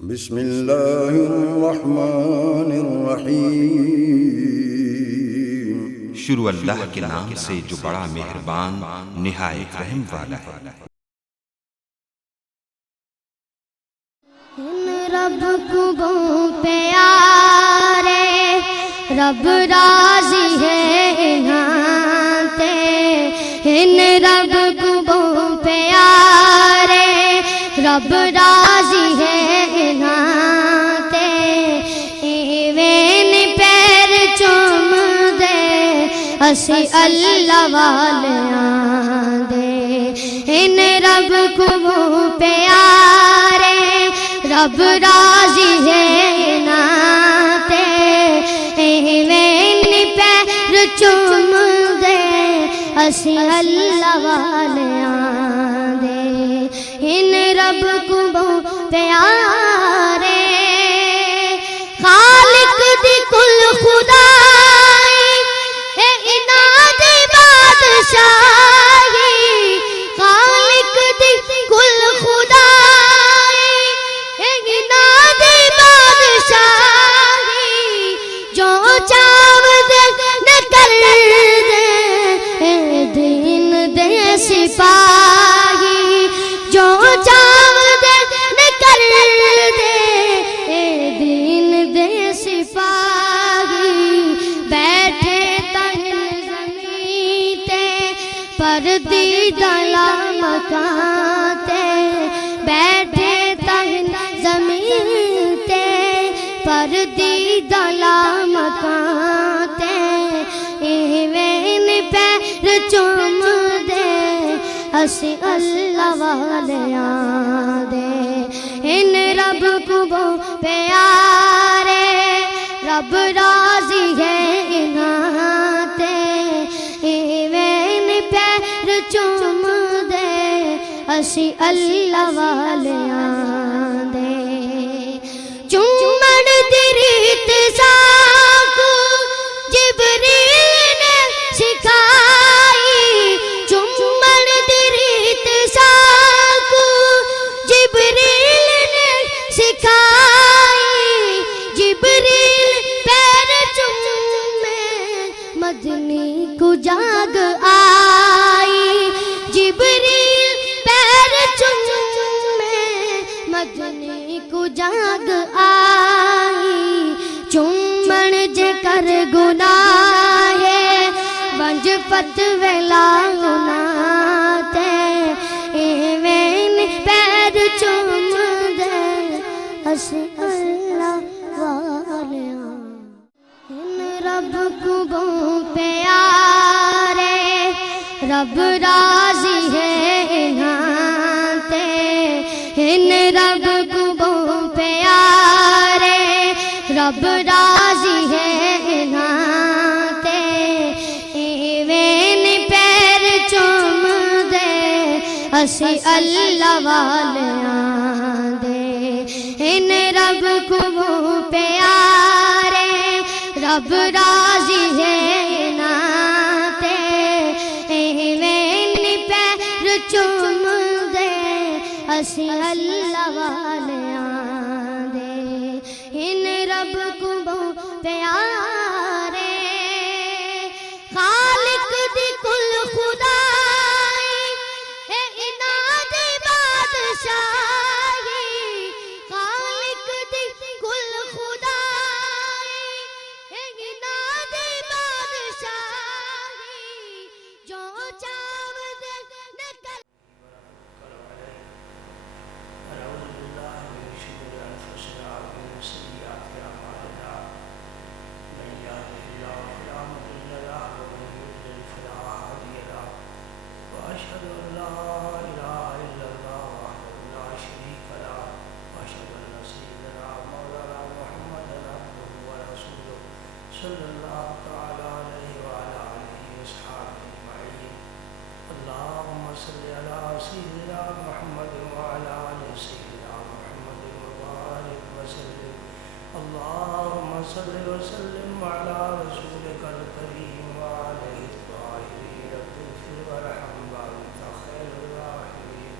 بسم اللہ الرحمن الرحیم۔ شروع اللہ کے نام سے جو بڑا مہربان نہایت رحم والا ہے۔ رب کو پیارے رب راضی ہے نہاتے، ان رب کو پیارے رب راضی ہے نہاتے، ایوین پیر چوم دے اسی اللہ والیاں دے، ان رب کو پیارے رب راضی ہے ناتے، ایوین پیر چوم دے اسی اللہ والیاں دے، ان رب کو پیارے خالق دی کل خدائی اے اناد بادشاہی، خالق دی کل خدائی اے اناد بادشاہی، جو چاو دے نہ کر دے اے دین دے سپاہی، جو چاو دے نہ کر دے اے دین دے سپاہی، بیٹھے تہن زمین تے پردیدہ مکان تے، بیٹھے تہن زمین تے پردیدہ مکان تے، ایوین پیر چوم دے اسی اللہ والیاں دے، ان رب کو پیارے رب راضی ہے ناتے، ایوین پیر چوم دے اسی اللہ والیاں دے، چومن دی ریت ساکو جبریل نے سکھائی، چومن دی ریت ساکو جبریل نے سکھائی، جبریل پیر چومے مدنی کو جاگ آئی، جبریل پیر چومے مدنی کو جاگ آئی، چومن جے کر گناہ ونج فتوے لاؤنا تے، ایوین پیر چوم دے اسی اللہ والیاں، ان رب کو پیارے رب راضی ہے ناتے، ان رب کو پیارے رب راضی ہے ناتے، ایوین پیر چوم دے اسی اللہ والیاں دے، ان رب کو پیارے رب راضی ہے ناتے، ایوین پیر چوم دے اسی اللہ والیاں دے، ان رب کو پیارے خالق دی کل خدائی اے اناد بادشاہی، خالق دی کل خدائی اے اناد بادشاہی، جو چاو دے نہ کر صل وسلم على رسولك الكريم وعليه الطاهرين اغفر وارحم وانت خير الراحمين،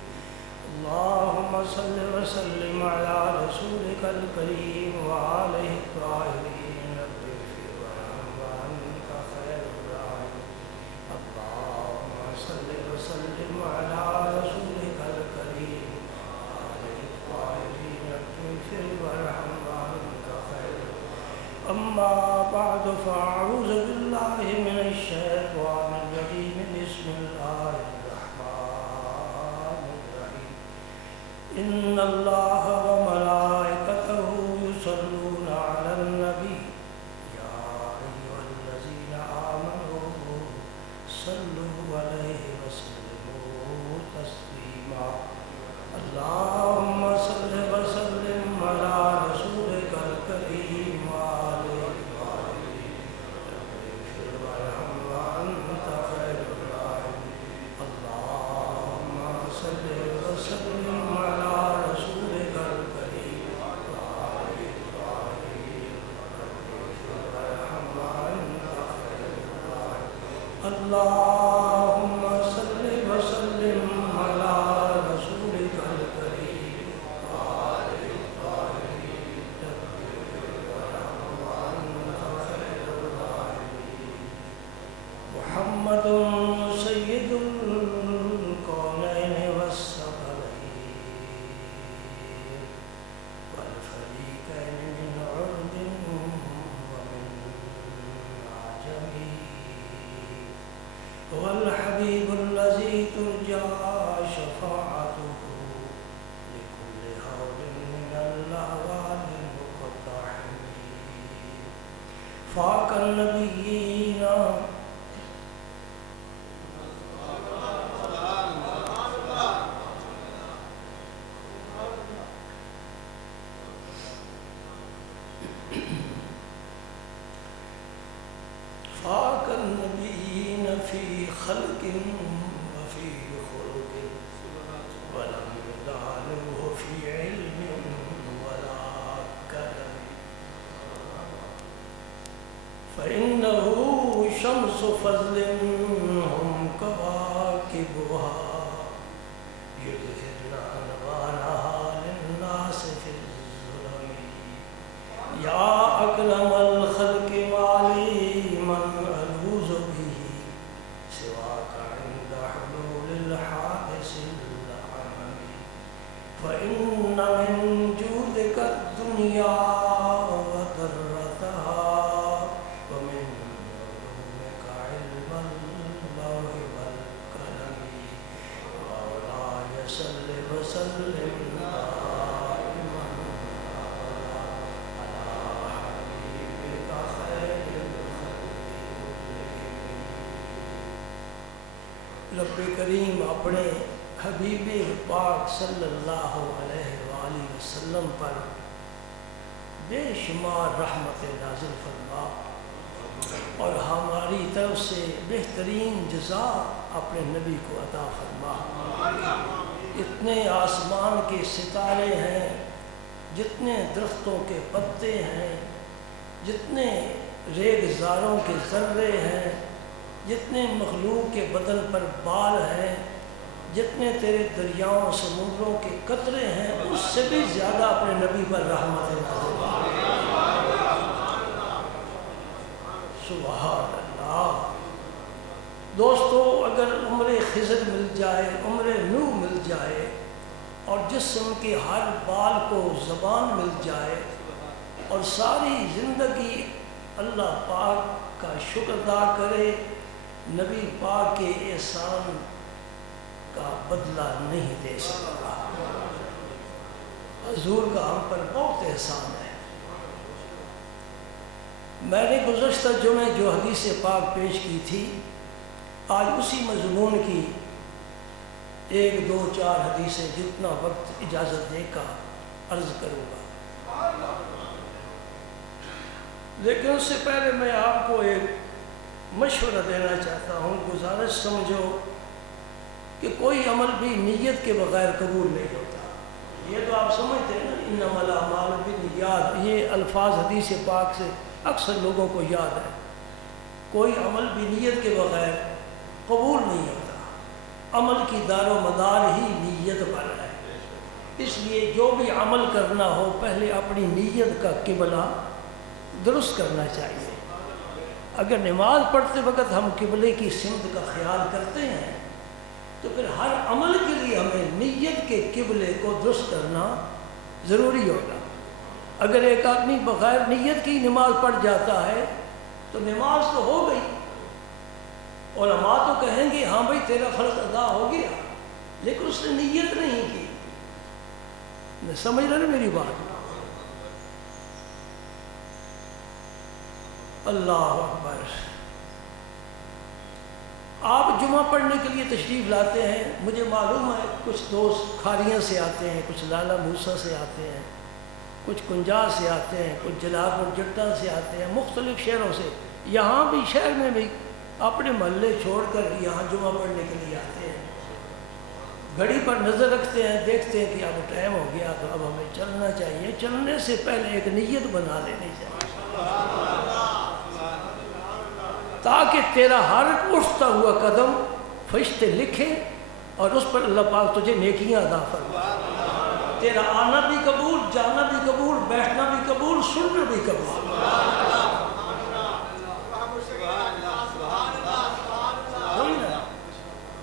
اللهم صل وسلم على رسولك الكريم وآله الطاهرين رب اغفر وارحم وأنت خير الراحمين. اللهم صل وسلم على رسولك الكريم وآله الطاهرين رب اغفر وارحم وأنت خير. أما بعد فأعوذ بالله من الشيطان الرجيم. بسم الله الرحمن الرحيم. إن الله وملائكته يصلون على النبي يا أيها الذين آمنوا صلوا عليه وسلموا تسليما. اللهم صل وسلم على رسولك الكريم وآله الطاهرين رب اغفر وارحم وأنت خير الراحمين. اللهم صل وسلم على رسولك الكريم وآله الطاهرين رب اغفر وارحم وأنت خير الراحمين. اللهم صل وسلم على رسولك الكريم وآله الطاهرين رب اغفر وارحم وأنت خير الراحمين. محمد سيد الكونين والثقلين والفريقين من عرب ومن عجم، والحبيب الذي ترجى شفاعته لكل هول من الأهوال المقطعين. فاق النبيين فاق النبيين في خلق وفي خلق ولم يدانوه في علم ولا كرم. فإنه شمس فضل هم كواكبها يظهرن أنوارها للناس في الظلم. يا أكرم الخلق مالي من ألوذ به سواك عند حلول الحادث العمم. فإن من جودك الدنيا وضرتها ومن علومك علم اللوح والقلم. مولاي صل وسلم دائما على حبيبك خير الخلق. رب کریم اپنے حبیب پاک صلی اللہ علیہ وآلہ وسلم پر بے شمار رحمت نازل فرما اور ہماری طرف سے بہترین جزا اپنے نبی کو عطا فرما. اتنے آسمان کے ستارے ہیں، جتنے درختوں کے پتے ہیں، جتنے ریگزاروں کے ذرے ہیں، جتنے مخلوق کے بدن پر بال ہیں، جتنے تیرے دریاؤں سمندروں کے قطرے ہیں، اس سے بھی زیادہ اپنے نبی پر رحمت نازل. سبحان اللہ. دوستو، اگر عمر خضر مل جائے، عمر نوح مل جائے اور جسم کے ہر بال کو زبان مل جائے اور ساری زندگی اللہ پاک کا شکر ادا کرے، نبی پاک کے احسان کا بدلہ نہیں دے سکتا. حضور کا ہم پر بہت احسان ہے. میں نے گزشتہ جمعے جو حدیث پاک پیش کی تھی، آج اسی مضمون کی 1 2 4 حدیثیں جتنا وقت اجازت دے کا عرض کروں گا. لیکن اس سے پہلے میں آپ کو ایک مشورہ دینا چاہتا ہوں، گزارش سمجھو کہ کوئی عمل بھی نیت کے بغیر قبول نہیں ہوتا. یہ تو آپ سمجھتے ہیں نا، انما الاعمال بالنیات، یہ الفاظ حدیث پاک سے اکثر لوگوں کو یاد ہے. کوئی عمل بھی نیت کے بغیر قبول نہیں ہوتا. عمل کی دار و مدار ہی نیت پر ہے. اس لیے جو بھی عمل کرنا ہو پہلے اپنی نیت کا قبلہ درست کرنا چاہیے۔ اگر نماز پڑھتے وقت ہم قبلے کی سمت کا خیال کرتے ہیں تو پھر ہر عمل کے لیے ہمیں نیت کے قبلے کو درست کرنا ضروری ہوگا۔ اگر ایک آدمی بغیر نیت کی نماز پڑھ جاتا ہے تو نماز تو ہو گئی، علماء تو کہیں گے ہاں بھائی تیرا فرض ادا ہو گیا، لیکن اس نے نیت نہیں کی۔ سمجھ رہے نا میری بات؟ اللہ اکبر۔ آپ جمعہ پڑھنے کے لیے تشریف لاتے ہیں، مجھے معلوم ہے کچھ دوست کھاریاں سے آتے ہیں، کچھ لالا موسیٰ سے آتے ہیں، کچھ کنجا سے آتے ہیں، کچھ جلال اور جٹا سے آتے ہیں، مختلف شہروں سے۔ یہاں بھی شہر میں بھی اپنے محلے چھوڑ کر یہاں جمعہ پڑھنے کے لیے آتے ہیں، گھڑی پر نظر رکھتے ہیں، دیکھتے ہیں کہ اب ٹائم ہو گیا تو اب ہمیں چلنا چاہیے۔ چلنے سے پہلے ایک نیت بنا لینی چاہیے تاکہ تیرا ہر اٹھتا ہوا قدم فرشتے لکھے اور اس پر اللہ پاک تجھے نیکیاں عطا فرمائے۔ تیرا آنا بھی قبول، جانا بھی قبول، بیٹھنا بھی قبول، سننا بھی قبول۔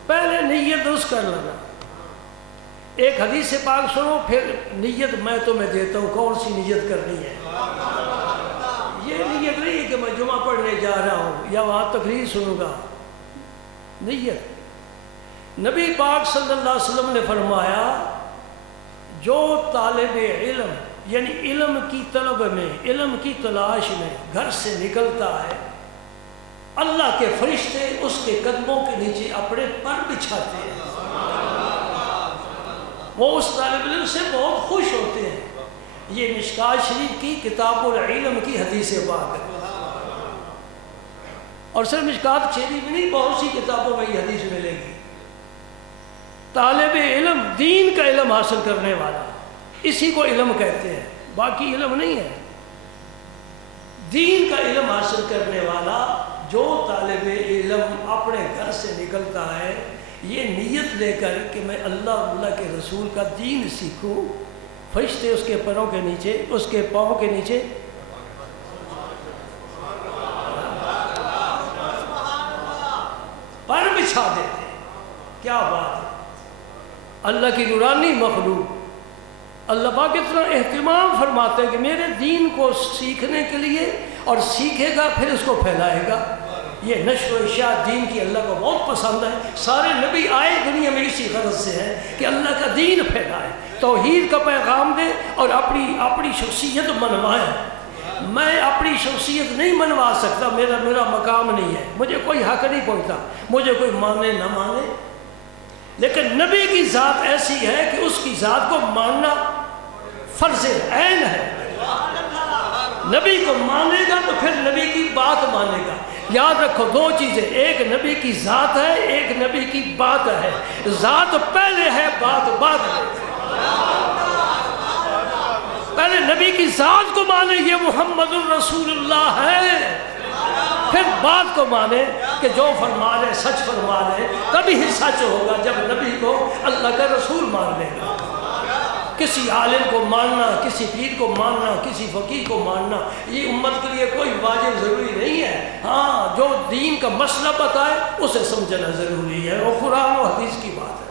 پہلے نیت درست کر لینا۔ ایک حدیث پاک سنو، پھر نیت میں تمہیں دیتا ہوں کون سی نیت کرنی ہے۔ یہ نیت نہیں ہے کہ میں جمعہ پڑھنے جا رہا ہوں یا وہاں تقریر سنوں گا۔ نیت نبی پاک صلی اللہ علیہ وسلم نے فرمایا جو طالب علم یعنی علم کی طلب میں، علم کی تلاش میں گھر سے نکلتا ہے، اللہ کے فرشتے اس کے قدموں کے نیچے اپنے پر بچھاتے ہیں، وہ اس طالب علم سے بہت خوش ہوتے ہیں۔ یہ مشکات شریف کی کتاب العلم کی حدیث پاک ہے، اور صرف مشکات شریف میں نہیں، بہت سی کتابوں میں یہ حدیث ملے گی۔ طالب علم دین کا علم حاصل کرنے والا، اسی کو علم کہتے ہیں، باقی علم نہیں ہے۔ دین کا علم حاصل کرنے والا جو طالب علم اپنے گھر سے نکلتا ہے یہ نیت لے کر کہ میں اللہ کے رسول کا دین سیکھوں، فرشتے اس کے پروں کے نیچے، اس کے پاؤں کے نیچے پر بچھا دیتے ہیں۔ کیا بات ہے! اللہ کی نورانی مخلوق، اللہ پاک اتنا اہتمام فرماتے ہیں کہ میرے دین کو سیکھنے کے لیے، اور سیکھے گا پھر اس کو پھیلائے گا۔ یہ نشر و اشاعت دین کی اللہ کو بہت پسند ہے۔ سارے نبی آئے دنیا میں اسی غرض سے ہیں کہ اللہ کا دین پھیلائے، توحید کا پیغام دے اور اپنی شخصیت منوائے۔ میں اپنی شخصیت نہیں منوا سکتا، میرا مقام نہیں ہے، مجھے کوئی حق نہیں پہنچتا، مجھے کوئی مانے نہ مانے، لیکن نبی کی ذات ایسی ہے کہ اس کی ذات کو ماننا فرض عین ہے۔ نبی کو مانے گا تو پھر نبی کی بات مانے گا۔ یاد رکھو دو چیزیں، ایک نبی کی ذات ہے، ایک نبی کی بات ہے۔ ذات پہلے ہے، بات بعد ہے۔ پہلے نبی کی ذات کو مانے، یہ محمد الرسول اللہ ہے، پھر بات کو مانے کہ جو فرما لے سچ فرما لے، تبھی ہی سچ ہوگا جب نبی کو اللہ کا رسول مان لے گا۔ کسی عالم کو ماننا، کسی پیر کو ماننا، کسی فقیر کو ماننا یہ امت کے لیے کوئی واجب ضروری نہیں ہے۔ ہاں جو دین کا مسئلہ بتائے اسے سمجھنا ضروری ہے، اور قرآن و حدیث کی بات ہے۔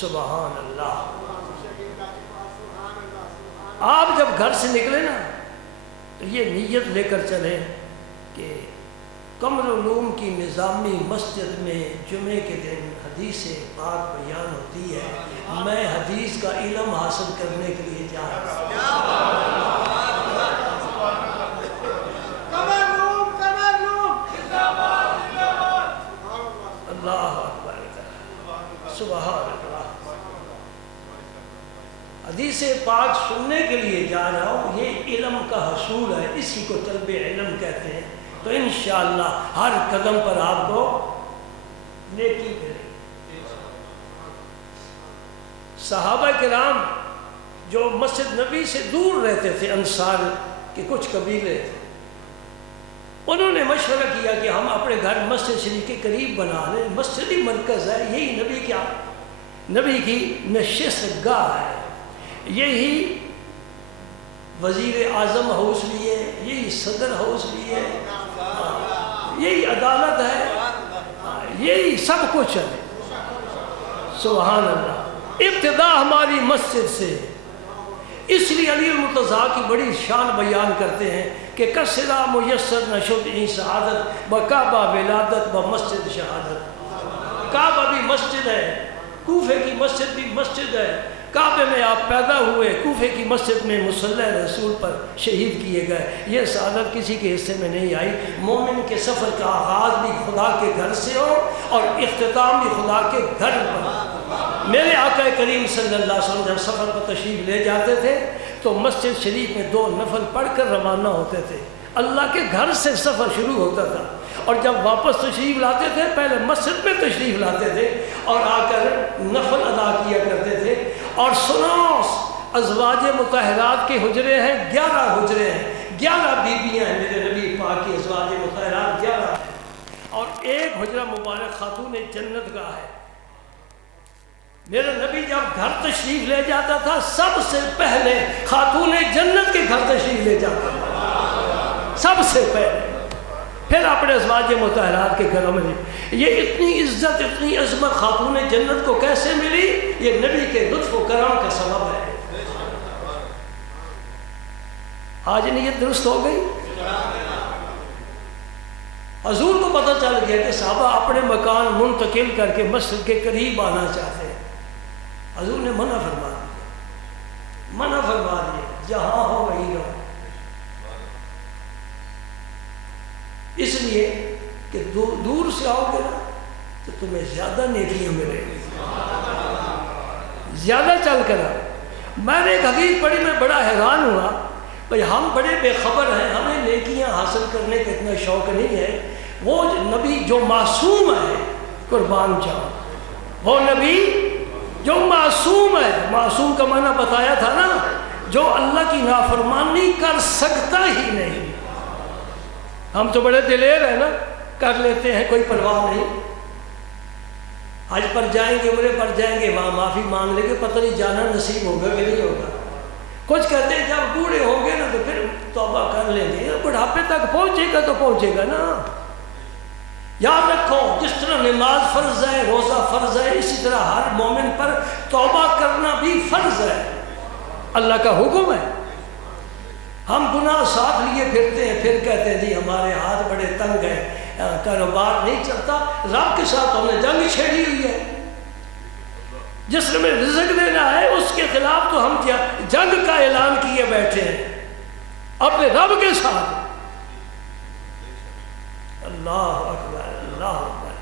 سبحان اللہ۔ آپ جب گھر سے نکلے نا تو یہ نیت لے کر چلیں کہ قمر علوم کی نظامی مسجد میں جمعے کے دن حدیث پاک بیان ہوتی ہے، میں حدیث کا علم حاصل کرنے کے لیے جا رہا ہوں۔ اللہ اکبر، سبحان اللہ۔ حدیث پاک سننے کے لیے جا رہا ہوں، یہ علم کا حصول ہے، اسی کو طلب علم کہتے ہیں۔ تو انشاءاللہ ہر قدم پر آپ کو نیکی ملے۔ صحابہ کرام جو مسجد نبی سے دور رہتے تھے، انصار کے کچھ قبیلے تھے، انہوں نے مشورہ کیا کہ ہم اپنے گھر مسجد شریف کے قریب بنا لیں، مسجد ہی مرکز ہے، یہی نبی کی نشست گاہ ہے، یہی وزیر اعظم ہاؤس بھی ہے، یہی صدر ہاؤس بھی ہے، یہی عدالت ہے، یہی سب کچھ ہے۔ سبحان اللہ۔ ابتدا ہماری مسجد سے، اس لیے علی المرتضیٰ کی بڑی شان بیان کرتے ہیں کہ کسرا میسر نشد این سعادت بکعبہ ولادت بمسجد شہادت۔ کعبہ بھی مسجد ہے، کوفے کی مسجد بھی مسجد ہے، کعبے میں آپ پیدا ہوئے، کوفے کی مسجد میں مصلی رسول پر شہید کیے گئے، یہ سعادت کسی کے حصے میں نہیں آئی۔ مومن کے سفر کا آغاز بھی خدا کے گھر سے ہو اور اختتام بھی خدا کے گھر پر۔ میرے آقا کریم صلی اللہ علیہ وسلم جب سفر پر تشریف لے جاتے تھے تو مسجد شریف میں 2 نفل پڑھ کر روانہ ہوتے تھے، اللہ کے گھر سے سفر شروع ہوتا تھا، اور جب واپس تشریف لاتے تھے پہلے مسجد میں تشریف لاتے تھے اور آ کر نفل ادا کیا کرتے تھے۔ اور سنو، ازواج مطہرات کے حجرے ہیں 11 حجرے ہیں، 11 بیویاں ہیں میرے نبی پاک کی ازواج مطہرات 11 ہیں، اور ایک حجرہ مبارک خاتون جنت کا ہے۔ میرا نبی جب گھر تشریف لے جاتا تھا سب سے پہلے خاتون جنت کے گھر تشریف لے جاتا تھا، سب سے پہلے، پھر اپنے ازواج مطہرات کے گھروں میں۔ یہ اتنی عزت، اتنی عظمت خاتون جنت کو کیسے ملی؟ یہ نبی کے لطف و کرم کا سبب ہے۔ آج نیت درست ہو گئی؟ حضور کو پتہ چل گیا کہ صحابہ اپنے مکان منتقل کر کے مسجد کے قریب آنا چاہتے ہیں، حضور نے منع فرما دیا، جہاں ہو وہیں رہو، اس لیے کہ دور سے آؤ گے نا تو تمہیں زیادہ نیکیاں ملے گی، زیادہ چل کر آؤ۔ میں نے ایک حدیث پڑھی، میں بڑا حیران ہوا، بھئی ہم بڑے بے خبر ہیں، ہمیں نیکیاں حاصل کرنے کا اتنا شوق نہیں ہے۔ وہ نبی جو معصوم ہے، قربان جاؤ، وہ نبی جو معصوم ہے، معصوم کا معنی بتایا تھا نا، جو اللہ کی نافرمانی کر سکتا ہی نہیں۔ ہم تو بڑے دلیر ہیں نا، کر لیتے ہیں، کوئی پرواہ نہیں، حج پر جائیں گے، عمرے پر جائیں گے، وہاں معافی مانگ لیں گے، پتہ نہیں جانا نصیب ہوگا کہ نہیں ہوگا۔ کچھ کہتے ہیں جب بوڑھے ہوں گے نا تو پھر توبہ کر لیں گے، بڑھاپے تک پہنچے گا تو پہنچے گا نا۔ یاد رکھو، جس طرح نماز فرض ہے، روزہ فرض ہے، اسی طرح ہر مومن پر توبہ کرنا بھی فرض ہے، اللہ کا حکم ہے۔ ہم گناہ ساتھ لیے پھرتے ہیں، پھر کہتے ہیں جی ہمارے ہاتھ بڑے تنگ ہیں، کاروبار نہیں چلتا۔ رب کے ساتھ ہم نے جنگ چھیڑی ہوئی ہے، جس نے ہمیں رزق دینا ہے اس کے خلاف تو ہم جنگ کا اعلان کیے بیٹھے ہیں اپنے رب کے ساتھ۔ اللہ اکبر، اللہ اکبر۔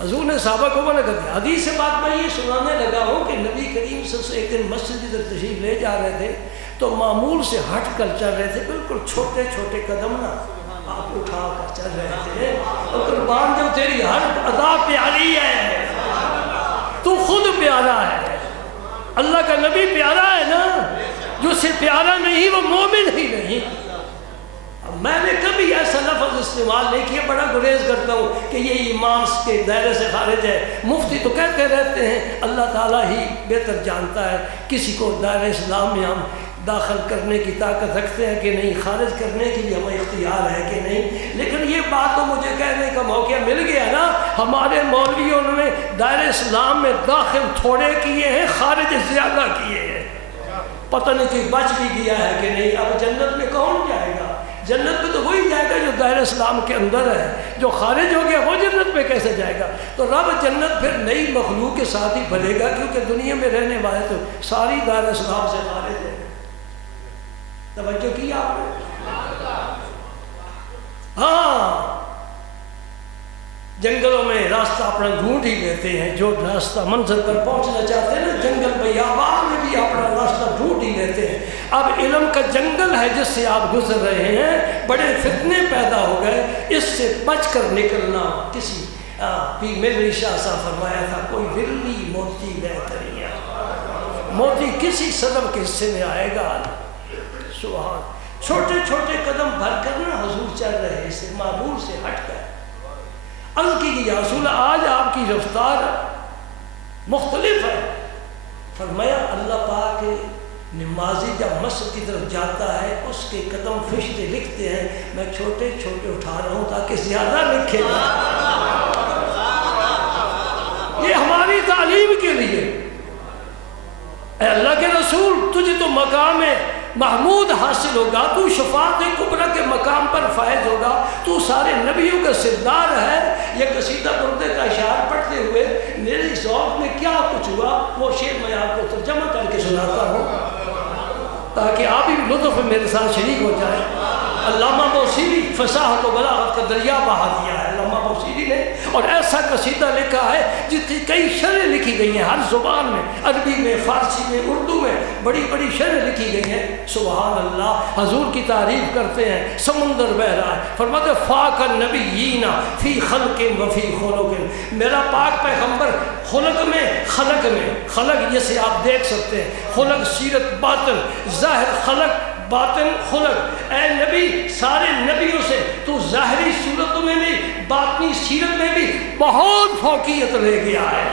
حضور نے صحابہ کو منع کر دیا۔ حدیث سے بات میں یہ سنانے لگا ہوں کہ نبی کریم صلی اللہ علیہ وسلم ایک دن مسجد کی طرف تشریف لے جا رہے تھے تو معمول سے ہٹ کر چل رہے تھے، بالکل چھوٹے چھوٹے قدم نہ آپ اٹھا کر چل رہے تھے، اور قربان جو تیری ہر ادا پیاری ہے، تو خود پیارا ہے، اللہ کا نبی پیارا ہے نا، جو سے پیارا نہیں وہ مومن ہی نہیں۔ میں نے کبھی ایسا لفظ استعمال نہیں کیا، بڑا گریز کرتا ہوں کہ یہ ایمان کے دائرے سے خارج ہے۔ مفتی تو کہتے رہتے ہیں، اللہ تعالیٰ ہی بہتر جانتا ہے کسی کو دائرہ اسلام میں ہم داخل کرنے کی طاقت رکھتے ہیں کہ نہیں، خارج کرنے کے لیے ہمیں اختیار ہے کہ نہیں۔ لیکن یہ بات تو مجھے کہنے کا موقع مل گیا نا، ہمارے مولویوں نے دائرہ اسلام میں داخل تھوڑے کیے ہیں، خارج زیادہ کیے ہیں، پتہ نہیں کہ بچ بھی گیا ہے کہ نہیں۔ اب جنت میں کون جائے گا؟ جنت میں تو وہی جائے گا جو دائرہ اسلام کے اندر ہے، جو خارج ہو گیا وہ جنت میں کیسے جائے گا؟ تو رب جنت پھر نئی مخلوق کے ساتھ ہی بھرے گا، کیونکہ دنیا میں رہنے والے تو ساری دائرہ اسلام سے خارج ہے۔ توجہ کی آپ نے؟ ہاں، جنگلوں میں راستہ اپنا ڈھونڈ ہی لیتے ہیں، جو راستہ منزل پر پہنچنا چاہتے ہیں نا، جنگل بیابان میں بھی اپنا راستہ ڈھونڈ ہی لیتے ہیں۔ اب علم کا جنگل ہے جس سے آپ گزر رہے ہیں، بڑے فتنے پیدا ہو گئے، اس سے بچ کر نکلنا۔ کسی میرے شاہ صاحب فرمایا تھا، کوئی ورلی موتی بہترین، موتی کسی صدف کے حصے میں آئے گا، سبحان۔ چھوٹے چھوٹے قدم بھر کر نا حضور چل رہے سے معمول سے ہٹ کر. عرض کی کہ یا رسول اللہ آج آپ کی رفتار مختلف ہے. فرمایا اللہ پاک نمازی جب مسجد کی طرف جاتا ہے اس کے قدم فرشتے لکھتے ہیں، میں چھوٹے چھوٹے اٹھا رہا ہوں تاکہ زیادہ لکھے جائے. یہ ہماری تعلیم کے لیے. اے اللہ کے رسول تجھے تو مقام محمود حاصل ہوگا، تو شفاعت کبریٰ کے مقام پر فائز ہوگا، تو سارے نبیوں کا سردار ہے. یہ قصیدہ بردے کا اشعار پڑھتے ہوئے میری ذوق میں کیا کچھ ہوا وہ شعر میں آپ کو ترجمہ کر کے سناتا ہوں تاکہ آپ بھی لطف میرے ساتھ شریک ہو جائیں. علامہ بوصیری فصاحت و بلاغت کا دریا بہا دیا ہے علامہ بوصیری نے، اور ایسا قصیدہ لکھا ہے جس کی کئی شرح لکھی گئی ہیں ہر زبان میں، عربی میں، فارسی میں، اردو میں بڑی بڑی شرح لکھی گئی ہیں. سبحان اللہ. حضور کی تعریف کرتے ہیں، سمندر بہ رہا ہے. فرماتے فاق النبیین فی خلق و فی خلق. میرا پاک پیغمبر خلق میں خلق جیسے آپ دیکھ سکتے ہیں، خلق سیرت باطن، ظاہر خلق باطن خلق. اے نبی سارے نبیوں سے تو ظاہری صورتوں میں بھی باطنی سیرت میں بھی بہت فوقیت لے گیا ہے.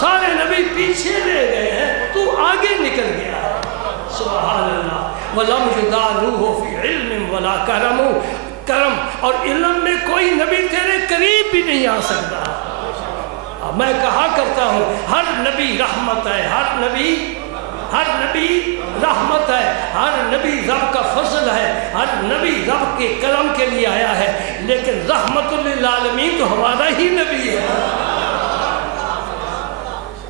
سارے نبی پیچھے لے گئے ہیں، تو آگے نکل گیا ہے. سبحان اللہ. وَلَمْ يُدَانُوهُ فِي عِلْمٍ وَلَا کرم، اور علم میں کوئی نبی تیرے قریب بھی نہیں آ سکتا. میں کہا کرتا ہوں ہر نبی رحمت ہے، ہر نبی رحمت ہے، ہر نبی رب کا فضل ہے، ہر نبی رب کے کرم کے لیے آیا ہے، لیکن رحمت للعالمین تو ہمارا ہی نبی ہے.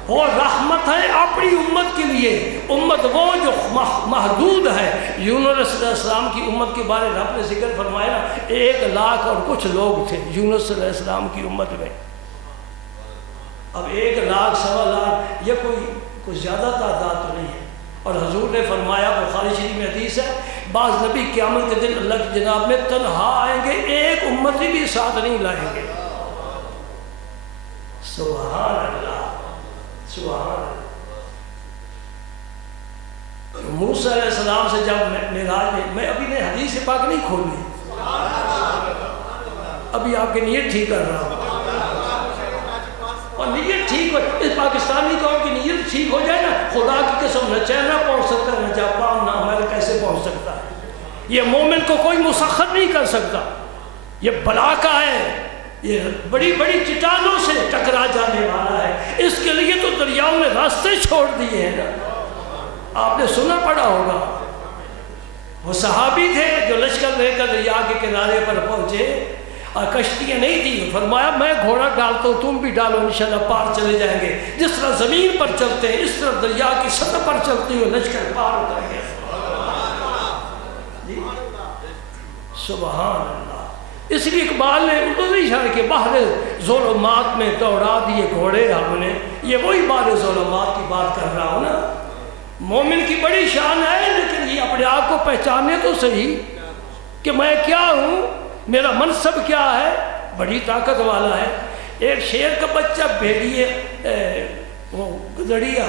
وہ رحمت ہے اپنی امت کے لیے. امت وہ جو محدود ہے. یونس علیہ السلام کی امت کے بارے رب نے ذکر فرمایا 1,00,000 اور کچھ لوگ تھے یونس علیہ السلام کی امت میں. اب 1,00,000 سوا لاکھ یہ کوئی زیادہ تعداد تو نہیں ہے. اور حضور نے فرمایا بخاری شریف میں حدیث ہے بعض نبی قیامت کے دن اللہ کی جناب میں تنہا آئیں گے، ایک امتی بھی ساتھ نہیں لائیں گے. سبحان اللہ سبحان اللہ. موسیٰ علیہ السلام سے جب معراج میں ابھی نے حدیث پاک نہیں کھولی، ابھی آپ کی نیت ٹھیک کر رہا ہوں، اور نیت ٹھیک ہو اس پاکستانی قوم کی نیت ٹھیک ہو جائے نا، خدا کی قسم نہ چین نہ پہنچ سکتا، نہ جاپان نہ امریکہ کیسے پہنچ سکتا ہے. یہ مومن کو کوئی مسخر نہیں کر سکتا. یہ بلا کا ہے، یہ بڑی بڑی چٹانوں سے ٹکرا جانے والا ہے. اس کے لیے تو دریاؤں میں راستے چھوڑ دیے ہیں نا. آپ نے سنا پڑا ہوگا وہ صحابی تھے جو لشکر لے کر دریا کے کنارے پر پہنچے اور کشتیاں نہیں تھی. فرمایا میں گھوڑا ڈالتا ہوں تم بھی ڈالو انشاءاللہ پار چلے جائیں گے. جس طرح زمین پر چلتے ہیں اس طرح دریا کی سطح پر چلتی ہوئے لشکر پار اتر گئے. سبحان اللہ. اس لیے اقبال نے اردو نہیں اشارہ کہ باہر ظلمات میں دوڑا دیے گھوڑے ہم نے. یہ وہی باہر ظلمات کی بات کر رہا ہوں نا. مومن کی بڑی شان ہے، لیکن یہ اپنے آپ کو پہچانے تو صحیح کہ میں کیا ہوں، میرا منصب کیا ہے. بڑی طاقت والا ہے. ایک شیر کا بچہ بھیڑیے وہ گدڑیا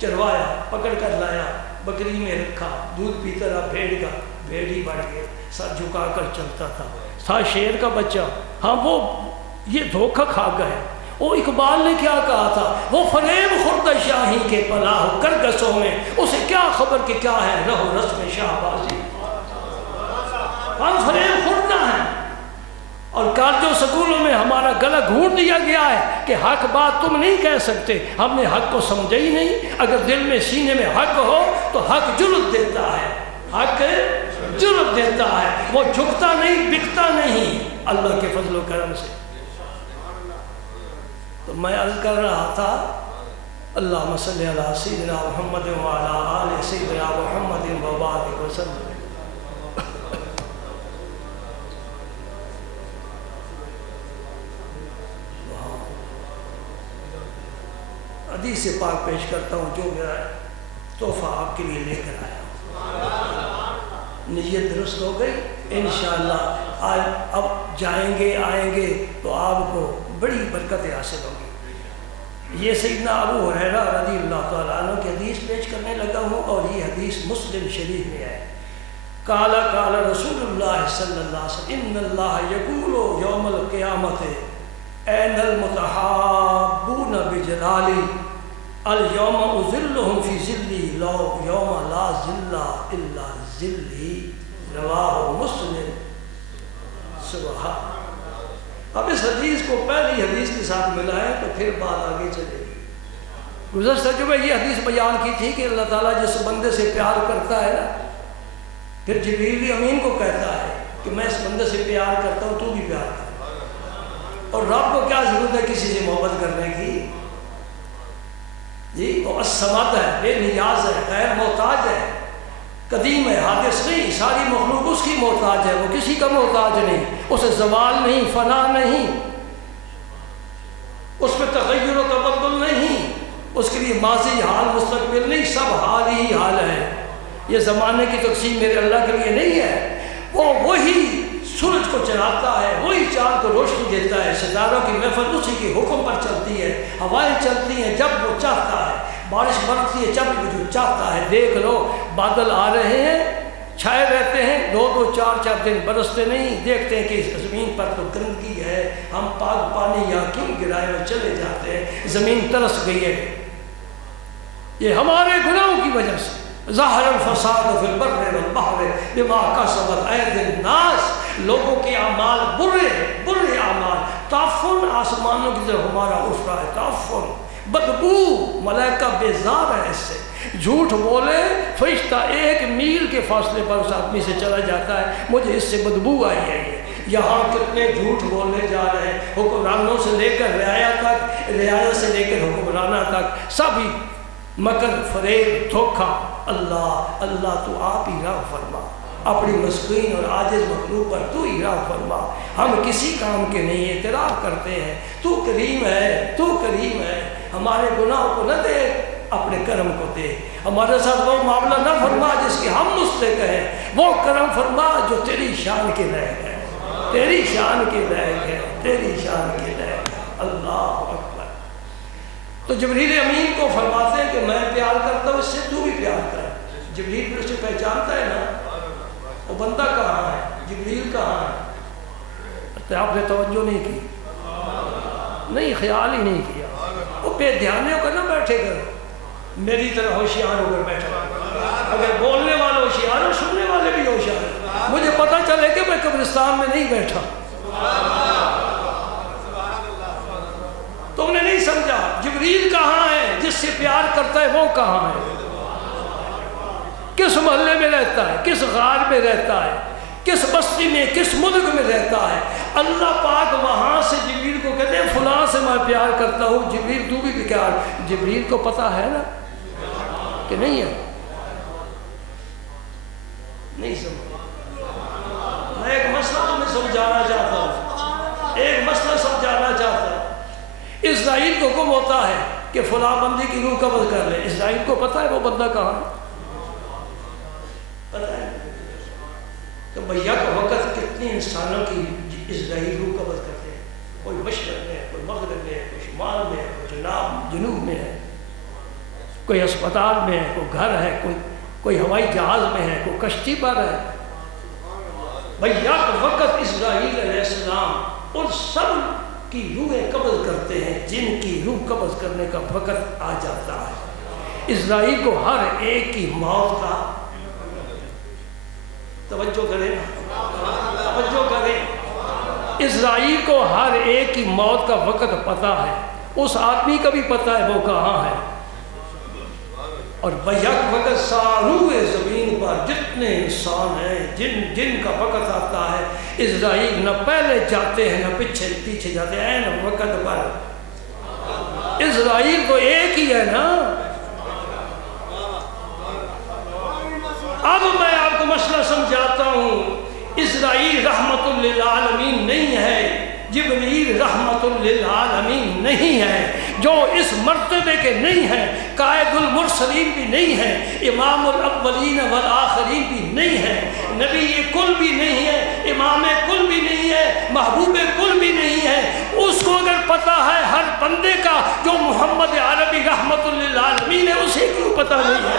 چروایا پکڑ کر لایا، بکری میں رکھا، دودھ پیتا رہا بھیڑ کا. بھیڑی بڑھ گیا، سر جھکا کر چلتا تھا شیر کا بچہ. ہاں وہ یہ دھوکہ کھا گئے. وہ اقبال نے کیا کہا تھا، وہ فریب خورد شاہی کے پناہ کرگسوں میں، اسے کیا خبر کہ کیا ہے رہو رسم شاہ بازی. ہم فریب خوردہ ہیں اور کالجوں سکولوں میں ہمارا گلا گھونٹ دیا گیا ہے کہ حق بات تم نہیں کہہ سکتے. ہم نے حق کو سمجھا ہی نہیں. اگر دل میں سینے میں حق ہو تو حق جرت دیتا ہے، حق جرت دیتا ہے. وہ جھکتا نہیں، بکتا نہیں اللہ کے فضل و کرم سے. تو میں عرض کر رہا تھا اللہم صلی علی سیدنا محمد وعلی آل سیدنا محمد وبارک وسلم. حدیث پاک پیش کرتا ہوں جو میرا تحفہ آپ کے لیے لے کر آیا. نیت درست ہو گئی انشاءاللہ. اب جائیں گے آئیں گے تو آپ کو بڑی برکتیں حاصل ہوں گی. یہ سیدنا ابو ہریرہ رضی اللہ تعالیٰ عنہ کی حدیث پیش کرنے لگا ہوں، اور یہ حدیث مسلم شریف میں ہے. قال رسول اللہ صلی اللہ علیہ وسلم ان اللہ یقول یوم القیامت این المتحابون بجلالی اليوم اذلهم فی ذلی لو یوم لا ذل الا ذلی رواہ مسلم۔ سبحان۔ اب اس حدیث کو پہلی حدیث کے ساتھ ملائیں تو پھر بات آگے چلے گی۔ گزشتہ جمعہ یہ حدیث بیان کی تھی کہ اللہ تعالیٰ جس بندے سے پیار کرتا ہے نا، پھر جبریل امین کو کہتا ہے کہ میں اس بندے سے پیار کرتا ہوں، تو بھی پیار کر۔ اور رب کو کیا ضرورت ہے کسی سے محبت کرنے کی؟ جی وہ الصمد ہے، بے نیاز ہے، غیر محتاج ہے، قدیم ہے، حادث نہیں، ساری مخلوق اس کی محتاج ہے، وہ کسی کا محتاج نہیں، اسے زوال نہیں، فنا نہیں، اس میں تغیر و تبدل نہیں، اس کے لیے ماضی حال مستقبل نہیں، سب حال ہی حال ہے۔ یہ زمانے کی تقسیم میرے اللہ کے لیے نہیں ہے، وہ وہی سورج کو چلاتا ہے، وہی چاند کو روشنی دیتا ہے، ستاروں کی محفل اسی کے حکم پر چلتی ہے، ہوائیں چلتی ہیں جب وہ چاہتا ہے، بارش برستی ہے جب وہ جو چاہتا ہے۔ دیکھ لو بادل آ رہے ہیں، چھائے رہتے ہیں، 2-2 4-4 دن برستے نہیں، دیکھتے ہیں کہ اس زمین پر تو گندگی ہے، ہم پاک پانی یہاں کیوں گرائے میں چلے جاتے ہیں، زمین ترس گئی ہے، یہ ہمارے گناہوں کی وجہ سے۔ ظاہر الفساد فی البر والبحر بما کسبت ایدی الناس، لوگوں کے اعمال برے اعمال، تعفن آسمانوں کی طرف ہمارا اٹھ رہا ہے، تعفن، بدبو، ملائکہ بیزار ہے اس سے، جھوٹ بولے فرشتہ 1 میل کے فاصلے پر اس آدمی سے چلا جاتا ہے، مجھے اس سے بدبو آئی ہے۔ یہاں کتنے جھوٹ بولنے جا رہے ہیں، حکمرانوں سے لے کر رعایا تک، رعایا سے لے کر حکمرانہ تک، سبھی مکر فریب دھوکہ۔ اللہ تو آپ ہی رحم فرما، اپنی مسکین اور عاجز مخلوق پر تو ہی رحم فرما، ہم کسی کام کے نہیں اعتراف کرتے ہیں، تو کریم ہے، ہمارے گناہوں کو نہ دے، اپنے کرم کو دے، ہمارے ساتھ وہ معاملہ نہ فرما جس کی ہم مستحق ہیں، وہ کرم فرما جو تیری شان کے لائق ہے، تیری شان کے لائق ہے، تیری شان کے لائق ہے۔ اللہ اکبر۔ تو جبریل امین کو فرماتے ہیں کہ میں پیار کرتا ہوں، اس سے تو بھی پیار کر۔ جبریل پھر اسے پہچانتا ہے نا، وہ بندہ کہاں ہے، جبریل کہاں ہے؟ آپ نے توجہ نہیں کی، نہیں خیال ہی نہیں کیا، وہ بے دھیانے ہو کر نہ بیٹھے گا، میری طرح ہوشیار ہو کر بیٹھا۔ اگر بولنے والے ہوشیار ہو، سننے والے بھی ہوشیار ہیں، مجھے پتہ چلے کہ میں قبرستان میں نہیں بیٹھا۔ تم نے نہیں سمجھا جبریل کہاں ہے، جس سے پیار کرتا ہے وہ کہاں ہے، کس محلے میں رہتا ہے، کس غار میں رہتا ہے، کس بستی میں، کس ملک میں رہتا ہے۔ اللہ پاک وہاں سے جبریل کو کہتے ہیں فلاں سے میں پیار کرتا ہوں، جبریل تو بھی پیار۔ جبریل کو پتہ ہے نا کہ نہیں ہے؟ نہیں سمجھ۔ میں ایک مسئلہ تمہیں سمجھانا چاہتا ہوں، اسرائیل کو حکم ہوتا ہے کہ فلاں بندے کی روح قبض کر لے، اسرائیل کو پتہ ہے وہ بندہ کہاں ہے؟ پتہ ہے کہ بھیا کا وقت کتنے انسانوں کی اسرائیل روح قبض کرتے ہیں، کوئی مشرق میں ہے، کوئی مغرب میں ہے، کوئی شمال میں ہے، کوئی جنوب میں ہے، کوئی اسپتال میں ہے، کوئی گھر ہے، کوئی ہوائی جہاز میں ہے، کوئی کشتی پر ہے۔ بھیا کا وقت اسرائیل علیہ السلام ان سب کی روحیں قبض کرتے ہیں جن کی روح قبض کرنے کا وقت آ جاتا ہے۔ اسرائیل کو ہر ایک کی موت کا توجہ کریں، اسرائیل کو ہر ایک کی موت کا وقت پتہ ہے، اس آدمی کا بھی پتہ ہے وہ کہاں ہے۔ اور بیک وقت ساروئے زمین پر جتنے انسان ہیں جن کا وقت آتا ہے، اسرائیل نہ پہلے جاتے ہیں نہ پیچھے جاتے ہیں، نہ وقت پر۔ اسرائیل تو ایک ہی ہے نا۔ اب میں آپ کو مسئلہ سمجھاتا ہوں، اسرائیل رحمت للعالمین نہیں ہے، جبریل رحمت للعالمین نہیں ہے، جو اس مرتبے کے نہیں ہیں، قائد المرسلین بھی نہیں ہے، امام الاولین والآخرین بھی نہیں ہے، نبی کل بھی نہیں ہے، امام کل بھی نہیں ہے، محبوب کل بھی نہیں ہے۔ اس کو اگر پتہ ہے ہر بندے کا جو محمد عربی رحمت للعالمین ہے، اسے کیوں پتہ نہیں ہے؟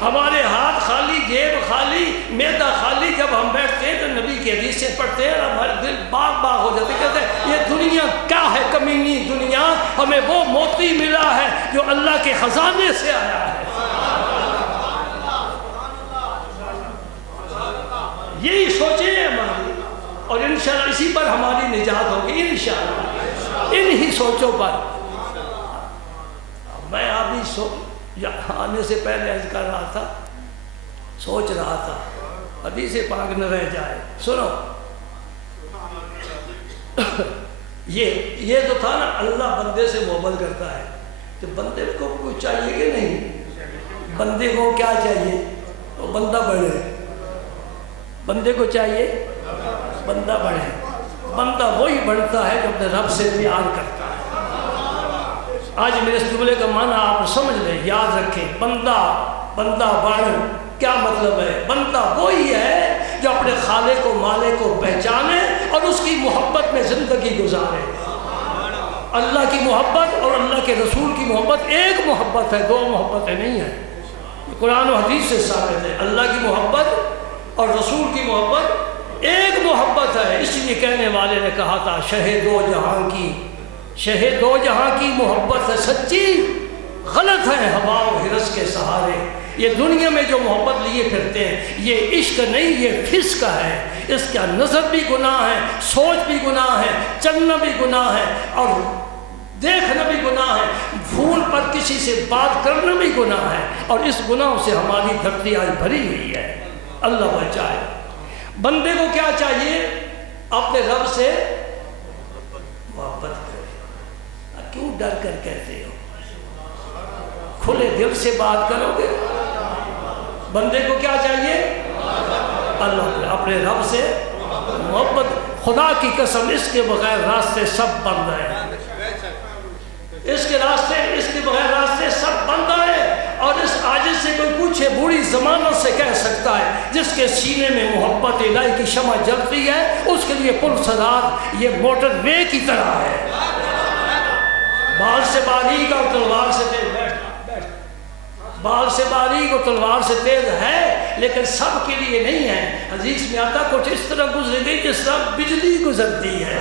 ہمارے ہاتھ خالی، جیب خالی، معدہ خالی، جب ہم بیٹھتے ہیں تو نبی کی حدیثیں پڑھتے ہیں، ہمارے دل باغ باغ ہو جاتے، کہتے ہیں یہ دنیا کیا ہے، کمینی دنیا، ہمیں وہ موتی ملا ہے جو اللہ کے خزانے سے آیا ہے۔ یہی سوچیں ہماری، اور انشاءاللہ اسی پر ہماری نجات ہوگی انشاءاللہ، انہی سوچوں پر۔ میں ابھی آنے سے پہلے عرض کر رہا تھا، سوچ رہا تھا حدیث پاک نہ رہ جائے، سنو یہ تو تھا نا، اللہ بندے سے محبت کرتا ہے، تو بندے کو کچھ چاہیے کہ نہیں؟ بندے کو کیا چاہیے؟ تو بندہ بڑھے، بندے کو چاہیے بندہ بڑھے۔ بندہ وہی بڑھتا ہے جو اپنے رب سے پیار کرتا ہے۔ آج میرے اس جملے کا معنی آپ سمجھ لیں، یاد رکھیں، بندہ بڑھ کیا مطلب ہے؟ بندہ وہی ہے جو اپنے خالق کو مالک کو پہچانے اور اس کی محبت میں زندگی گزارے۔ اللہ کی محبت اور اللہ کے رسول کی محبت ایک محبت ہے، دو محبتیں نہیں ہیں، قرآن و حدیث سے ثابت ہے۔ اللہ کی محبت اور رسول کی محبت ایک محبت ہے۔ اس لیے کہنے والے نے کہا تھا شہ دو جہاں کی محبت ہے سچی، غلط ہے ہوا و ہرس کے سہارے۔ یہ دنیا میں جو محبت لیے پھرتے ہیں یہ عشق نہیں، یہ فسق ہے۔ اس کا نظر بھی گناہ ہے، سوچ بھی گناہ ہے، چلنا بھی گناہ ہے، اور دیکھنا بھی گناہ ہے، فون پر کسی سے بات کرنا بھی گناہ ہے، اور اس گناہ سے ہماری دھرتی آج بھری ہوئی ہے۔ اللہ بچائے۔ بندے کو کیا چاہیے؟ اپنے رب سے محبت کرے۔ کیوں ڈر کر کہتے ہو؟ کھلے دل سے بات کرو گے۔ بندے کو کیا چاہیے؟ اللہ، اپنے رب سے محبت۔ خدا کی قسم اس کے بغیر راستے سب بند ہیں، اس کے بغیر راستے سب بند ہیں۔ اور اس عاجز سے کوئی پوچھے، بوڑھی ضمانت سے کہہ سکتا ہے، جس کے سینے میں محبت الہی کی شمع جلتی ہے اس کے لیے پل صراط یہ موٹر وے کی طرح ہے، بال سے باریک اور تلوار سے تیز، بال سے باریک اور تلوار سے تیز ہے، لیکن سب کے لیے نہیں ہے۔ حدیث میں آتا کچھ اس طرح گزرے گی جس طرح بجلی گزرتی ہے۔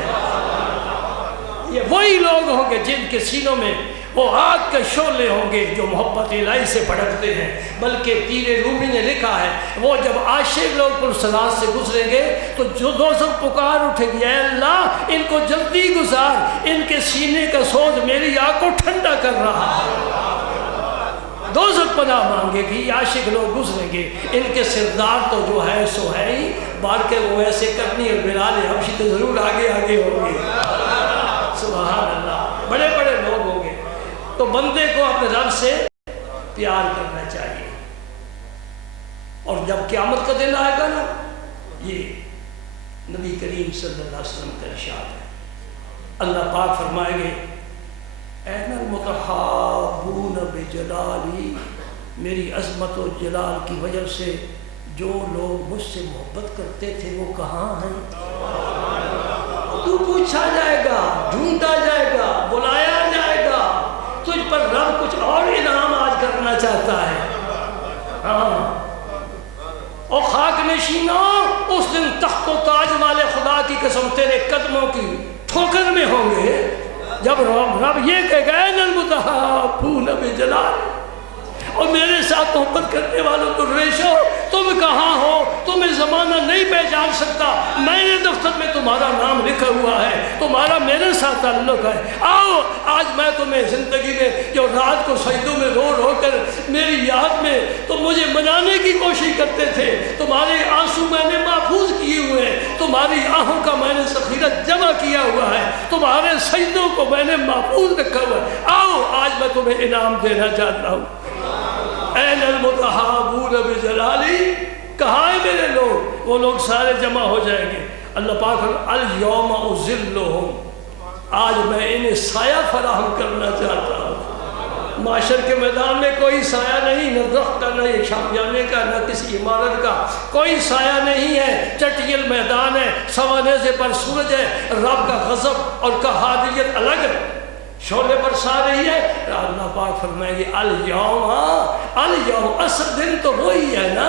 یہ وہی لوگ ہوں گے جن کے سینوں میں وہ آگ کے شعلے ہوں گے جو محبت الہی سے بھڑکتے ہیں۔ بلکہ تیر رومی نے لکھا ہے وہ جب عاشق لوگ پرسرات سے گزریں گے تو جو دوزخ پکار اٹھے گی، اے اللہ ان کو جلدی گزار، ان کے سینے کا سوز میری آگ کو ٹھنڈا کر رہا ہے۔ دوزخ پناہ مانگے گی، عاشق لوگ گزریں گے، ان کے سردار تو جو ہے سو ہے ہی، بار کے وہ ایسے کرنی ہے، بلال حبشی تو ضرور آگے آگے ہوں گے۔ سبحان اللہ، بڑے بڑے لوگ ہوں گے۔ تو بندے کو اپنے رب سے پیار کرنا چاہیے، اور جب قیامت کا دن آئے گا نا، یہ نبی کریم صلی اللہ علیہ وسلم کا ارشاد ہے، اللہ پاک فرمائیں گے اَيْنَ الْمُتَحَابُّونَ بِجَلَالِي، میری عظمت و جلال کی وجہ سے جو لوگ مجھ سے محبت کرتے تھے وہ کہاں ہیں؟ تو پوچھا جائے گا، ڈھونڈا جائے گا، بلایا جائے گا، تجھ پر رب کچھ اور انعام آج کرنا چاہتا ہے۔ ہاں، اور خاک نشینوں، اس دن تخت و تاج والے خدا کی قسم تیرے قدموں کی ٹھوکر میں ہوں گے، جب رب یہ کہے گا اَيْنَ الْمُتَحَابُّونَ بِجَلَالِي، اور میرے ساتھ محبت کرنے والوں کو ریشو تم کہاں ہو؟ تمہیں زمانہ نہیں پہچان سکتا، میں نے دفتر میں تمہارا نام لکھا ہوا ہے، تمہارا میرے ساتھ تعلق ہے، آؤ آج میں تمہیں زندگی میں جو رات کو سجدوں میں رو رو کر میری یاد میں تم مجھے منانے کی کوشش کرتے تھے، تمہارے آنسو میں نے محفوظ کیے ہوئے ہیں، تمہاری آہوں کا میں نے ذخیرہ جمع کیا ہوا ہے، تمہارے سجدوں کو میں نے محفوظ رکھا ہوا ہے، آؤ آج میں تمہیں انعام دینا چاہتا ہوں۔ اَيْنَ الْمُتَحَابُّونَ بِجَلَالِي، کہاں ہیں میرے لوگ؟ وہ لوگ سارے جمع ہو جائیں گے۔ اللہ پاک الْيَوْمَ أُذِلُّهُمْ، آج میں انہیں سایہ فراہم کرنا چاہتا ہوں۔ معاشر کے میدان میں کوئی سایہ نہیں، نہ درخت کا، نہ شامیانے کا، نہ کسی عمارت کا، کوئی سایہ نہیں ہے، چٹیل میدان ہے، سوانحے پر سورج ہے، رب کا غضب اور قہاریت الگ ہے۔ شعلے برسا رہی ہے، اللہ پاک فرمائیں گے الیوم، اصل دن تو وہی ہے نا،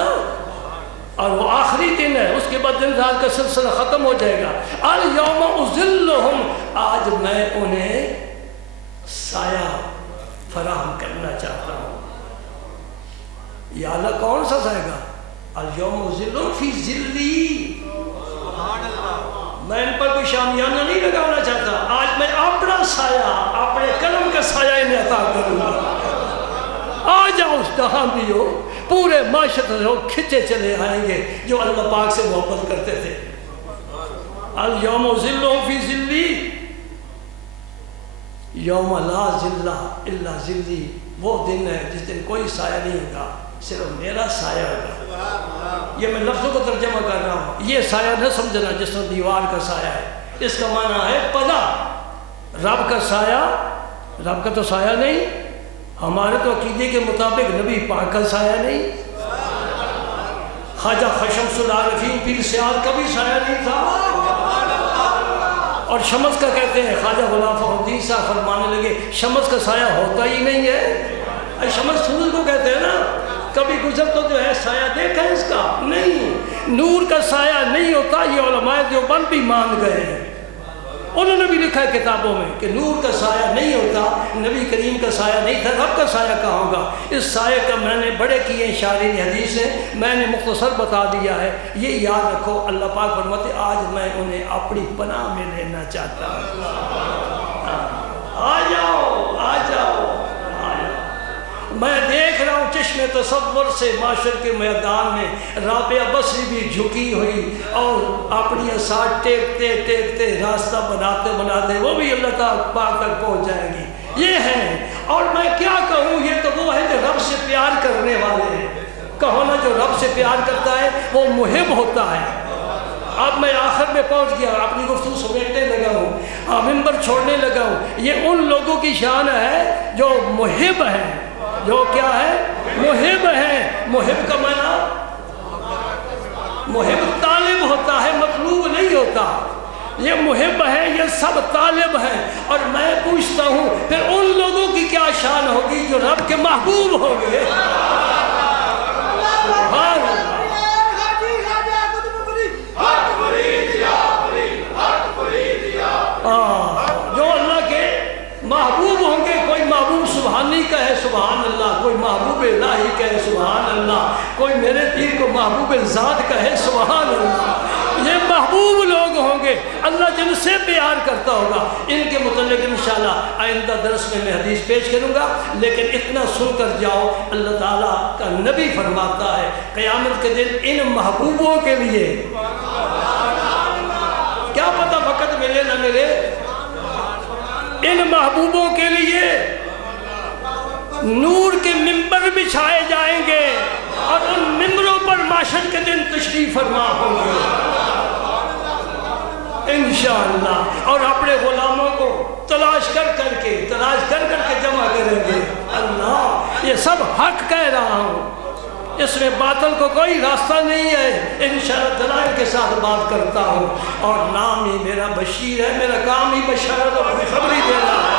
اور وہ آخری دن ہے، اس کے بعد دن رات کا سلسلہ ختم ہو جائے گا۔ الیوم اذلہم، آج میں انہیں سایہ فراہم کرنا چاہتا ہوں۔ یا اللہ کون سا سایہ گا؟ الیوم اذلہم فی ذلی، میں ان پر کوئی شامیانہ نہیں لگانا چاہتا، آج میں اپنا سایہ، اپنے قلم کا سایہ انہیں عطا کروں گا۔ آ جاؤ جہاں بھی ہو، پورے معاشرے سے کھچے چلے آئیں گے جو اللہ پاک سے محبت کرتے تھے۔ الیوم ذلہم فی ذلی یوم لا ذل الا ذلی، وہ دن ہے جس دن کوئی سایہ نہیں ہوگا، صرف میرا سایہ ہوگا۔ یہ میں لفظوں کو ترجمہ کر رہا ہوں، یہ سایہ نہ سمجھنا جس طرح دیوار کا سایہ ہے، اس کا معنی ہے پناہ۔ رب کا سایہ، رب کا تو سایہ نہیں، ہمارے تو عقیدے کے مطابق نبی پاک کا سایہ نہیں، خواجہ خشمس العارفین پیر سیاد کا بھی سایہ نہیں تھا۔ اور شمس کا کہتے ہیں، خواجہ غلام فخر الدین صاحب فرمانے لگے شمس کا سایہ ہوتا ہی نہیں ہے، شمس سورج کو کہتے ہیں نا، کبھی گزر تو جو ہے سایہ دیکھا ہے اس کا نہیں، نور کا سایہ نہیں ہوتا، یہ علماء دیوبند بھی مان گئے ہیں، انہوں نے بھی لکھا ہے کتابوں میں کہ نور کا سایہ نہیں ہوتا، نبی کریم کا سایہ نہیں تھا، رب کا سایہ کہاں ہوگا؟ اس سایہ کا میں نے بڑے کیے شارحین حدیث ہیں، میں نے مختصر بتا دیا ہے، یہ یاد رکھو۔ اللہ پاک فرماتے آج میں انہیں اپنی پناہ میں لینا چاہتا ہوں، آ جاؤ آ جاؤ۔ میں دیکھ رہا ہوں چشم تصور سے معاشر کے میدان میں رابعہ بصری بھی جھکی ہوئی اور اپنی اساٹ ٹیکتے ٹیکتے راستہ بناتے بناتے وہ بھی اللہ تعالیٰ پاک تک پہنچ جائیں گی۔ یہ ہیں، اور میں کیا کہوں، یہ تو وہ ہے جو رب سے پیار کرنے والے ہیں۔ کہو نا جو رب سے پیار کرتا ہے وہ محب ہوتا ہے۔ اب میں آخر میں پہنچ گیا، اپنی گفتگو سمیٹنے لگا ہوں، منبر چھوڑنے لگا ہوں۔ یہ ان لوگوں کی شان ہے جو محب ہیں، جو کیا ہے؟ محب ہے۔ محب کا معنی، محب طالب ہوتا ہے، مطلوب نہیں ہوتا۔ یہ محب ہے، یہ سب طالب ہیں۔ اور میں پوچھتا ہوں پھر ان لوگوں کی کیا شان ہوگی جو رب کے محبوب ہوں گے؟ جو اللہ کے محبوب ہوں گے، کوئی محبوب سبحانی کہے سبحان اللہ، کوئی محبوب الہی کہے سبحان اللہ، کوئی میرے پیر کو محبوب ذات کہے سبحان اللہ۔ یہ محبوب لوگ ہوں گے، اللہ جن سے پیار کرتا ہوگا۔ ان کے متعلق انشاءاللہ آئندہ درس میں حدیث پیش کروں گا، لیکن اتنا سن کر جاؤ، اللہ تعالیٰ کا نبی فرماتا ہے قیامت کے دن ان محبوبوں کے لیے، کیا پتہ وقت ملے نہ ملے، ان محبوبوں کے لیے نور کے ممبر بچھائے جائیں گے، اور ان ممبروں پر معاشر کے دن تشریف فرما ہوں گے انشاءاللہ، اور اپنے غلاموں کو تلاش کر کر کے جمع کریں گے۔ اللہ، یہ سب حق کہہ رہا ہوں، اس میں باطل کو کوئی راستہ نہیں ہے، انشاءاللہ دلائل کے ساتھ بات کرتا ہوں۔ اور نام ہی میرا بشیر ہے، میرا کام ہی بشارت اور خوشخبری دینا ہے،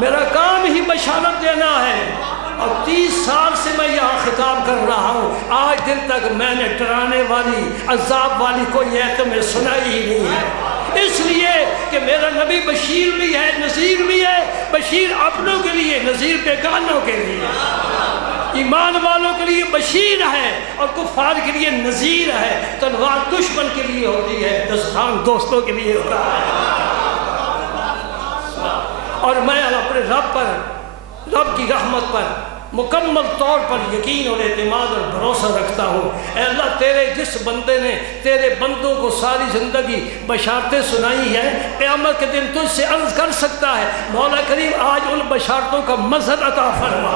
میرا کام ہی بشارت دینا ہے۔ اور 30 سال سے میں یہاں خطاب کر رہا ہوں، آج دن تک میں نے ڈرانے والی، عذاب والی کوئی ایت میں سنائی ہی نہیں ہے، اس لیے کہ میرا نبی بشیر بھی ہے، نذیر بھی ہے، بشیر اپنوں کے لیے، نذیر بیگانوں کے لیے، ایمان والوں کے لیے بشیر ہے اور کفار کے لیے نذیر ہے۔ تلوار دشمن کے لیے ہوتی ہے، دستان دوستوں کے لیے ہوتا ہے۔ اور میں اپنے رب پر، رب کی رحمت پر مکمل طور پر یقین اور اعتماد اور بھروسہ رکھتا ہوں۔ اے اللہ، تیرے جس بندے نے تیرے بندوں کو ساری زندگی بشارتیں سنائی ہیں، قیامت کے دن تجھ سے عرض کر سکتا ہے مولا کریم آج ان بشارتوں کا مظہر عطا فرما،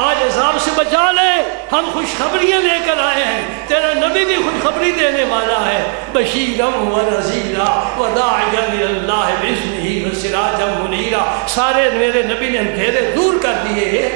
آج عذاب سے بچا لے۔ ہم خوشخبریاں لے کر آئے ہیں، تیرا نبی بھی خوشخبری دینے والا ہے، بشیرا و نذیرا وداعیا الی اللہ باذنہ وسراجا منیرا۔ سارے میرے نبی نے اندھیرے دور کر دیے،